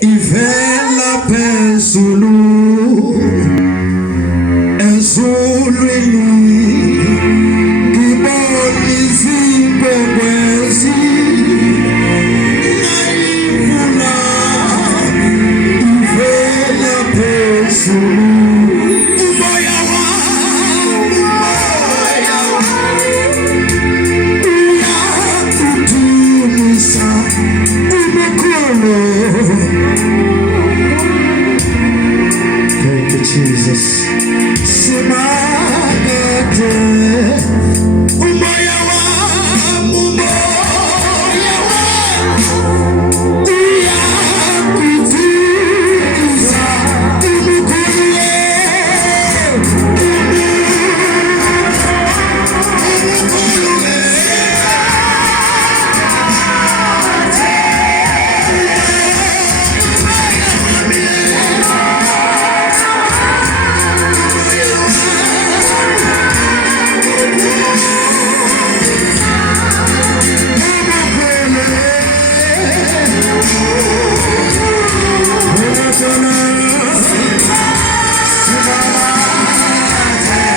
ivela phezulu ezulwini ngibona izinkwenkwezi ngayivula ivela phezulu umoya wami uyakudumisa umekhulu. Thank you, Jesus.